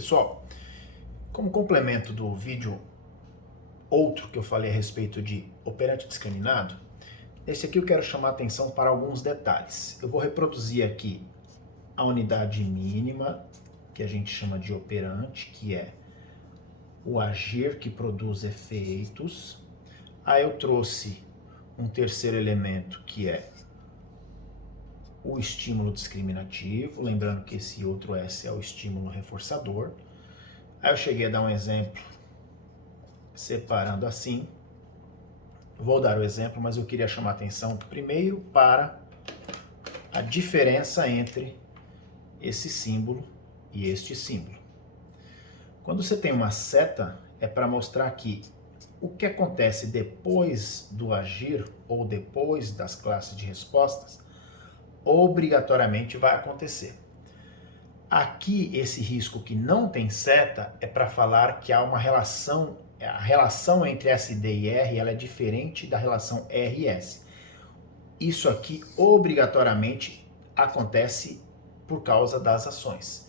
Pessoal, como complemento do vídeo outro que eu falei a respeito de operante discriminado, nesse aqui eu quero chamar a atenção para alguns detalhes. Eu vou reproduzir aqui a unidade mínima, que a gente chama de operante, que é o agir que produz efeitos. Aí eu trouxe um terceiro elemento, que é o estímulo discriminativo, lembrando que esse outro S é o estímulo reforçador. Aí eu cheguei a dar um exemplo separando assim. Vou dar o exemplo, mas eu queria chamar a atenção primeiro para a diferença entre esse símbolo e este símbolo. Quando você tem uma seta, é para mostrar que o que acontece depois do agir ou depois das classes de respostas obrigatoriamente vai acontecer. Aqui, esse risco que não tem seta é para falar que há uma relação, a relação entre SD e R ela é diferente da relação R e S. Isso aqui obrigatoriamente acontece por causa das ações.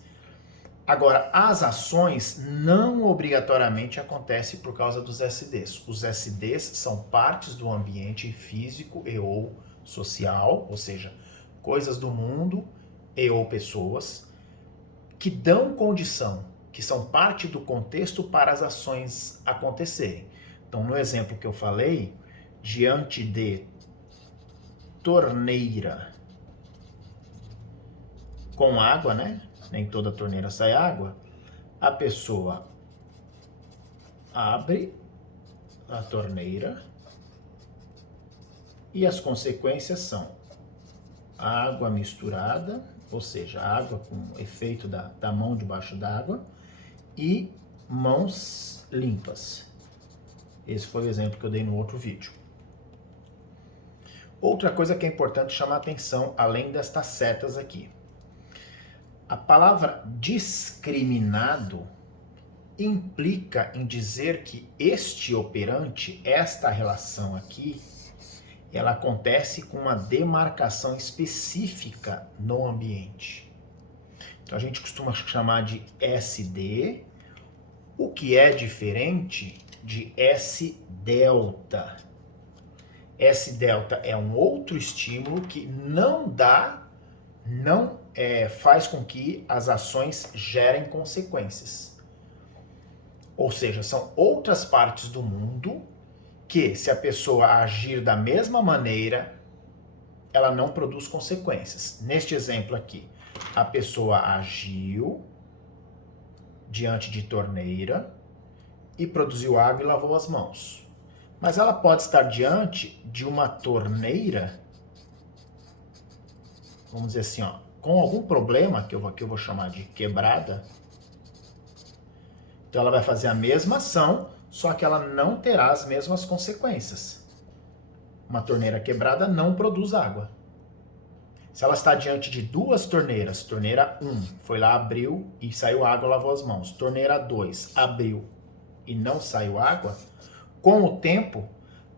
Agora, as ações não obrigatoriamente acontecem por causa dos SDs. Os SDs são partes do ambiente físico e ou social, ou seja, coisas do mundo e ou pessoas que dão condição, que são parte do contexto para as ações acontecerem. Então, no exemplo que eu falei, diante de torneira com água, né? Nem toda torneira sai água. A pessoa abre a torneira e as consequências são água misturada, ou seja, água com efeito da mão debaixo d'água e mãos limpas. Esse foi o exemplo que eu dei no outro vídeo. Outra coisa que é importante chamar a atenção, além destas setas aqui. A palavra discriminado implica em dizer que este operante, esta relação aqui, ela acontece com uma demarcação específica no ambiente. Então a gente costuma chamar de SD, o que é diferente de S-delta. S-delta é um outro estímulo que não faz com que as ações gerem consequências. Ou seja, são outras partes do mundo que, se a pessoa agir da mesma maneira, ela não produz consequências. Neste exemplo aqui, a pessoa agiu diante de torneira e produziu água e lavou as mãos. Mas ela pode estar diante de uma torneira, vamos dizer assim, ó, com algum problema, que eu vou chamar de quebrada. Então ela vai fazer a mesma ação, só que ela não terá as mesmas consequências. Uma torneira quebrada não produz água. Se ela está diante de duas torneiras, torneira 1 foi lá, abriu e saiu água, lavou as mãos. Torneira 2 abriu e não saiu água, com o tempo,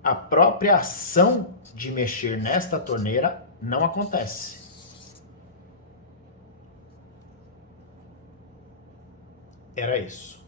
a própria ação de mexer nesta torneira não acontece. Era isso.